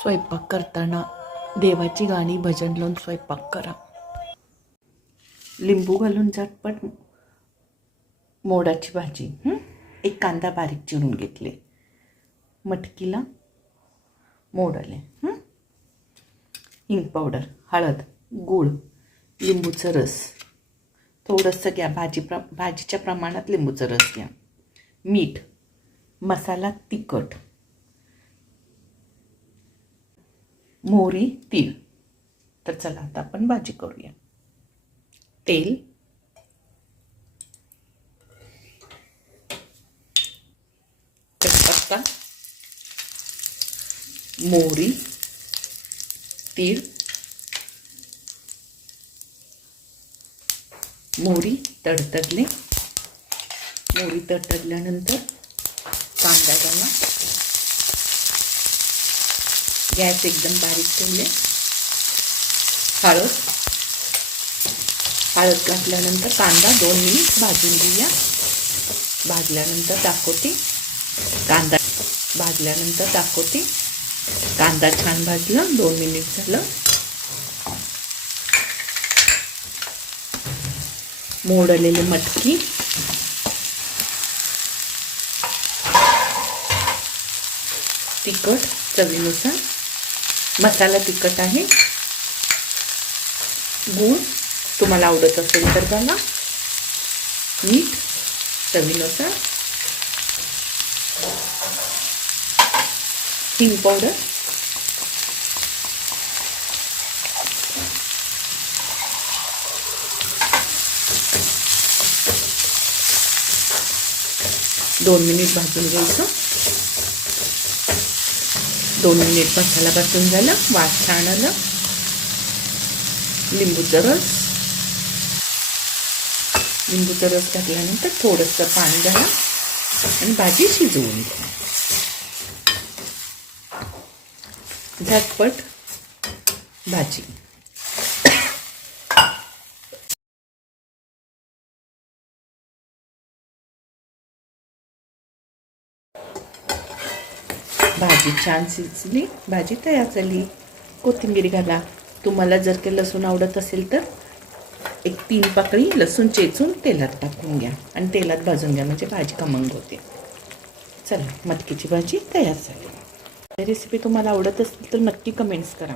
स्वयंपाक करताना देवाची गाणी भजन लावून स्वयंपाक करा. लिंबू घालून झटपट मोडाची भाजी एक कांदा बारीक चिरून घेतले. मटकीला मोड आले हिंग पावडर हळद गूळ लिंबूचं रस. थोडंसं घ्या भाजी प्र भाजीच्या प्रमाणात लिंबूचं रस घ्या. मीठ मसाला तिखट. मोहरी तीळ. तर चला आता आपण भाजी करूया. तेल. तेजपत्ता मोहरी तीळ. मोहरी तडतडली. मोहरी तडतडल्यानंतर कांदा घाला. गॅस एकदम बारीक ठेवले. हळद. हळद घातल्यानंतर कांदा दोन मिनिट भाजून घेऊया. भाजल्यानंतर दाखवते. कांदा भाजल्यानंतर दाखवते. कांदा छान भाजला दोन मिनिट झालं. मोडलेली मटकी. तिखट चवीनुसार. मसाला तिखट आहे. गूळ तुम्हाला आवडत असेल तर घाला मीठ चवीनुसार. हिंग पावडर. दोन मिनिट भाजून घ्यायचं. दोन मिनिट मसाला बसून झाला वास छान आलं. लिंबूचा रस. लिंबूचा रस टाकल्यानंतर थोडंसं पाणी घाला आणि भाजी शिजवून घ्या. झटपट भाजी. भाजी छान शिजली. भाजी तयार झाली. कोथिंबीर घाला. तुम्हाला जर काही लसूण आवडत असेल तर एक तीन पाकळी लसूण चेचून तेलात टाकून घ्या आणि तेलात भाजून घ्या. म्हणजे भाजी खमंग होते. चला मटकीची भाजी तयार झाली. रेसिपी तुम्हाला आवडत असेल तर नक्की कमेंट्स करा.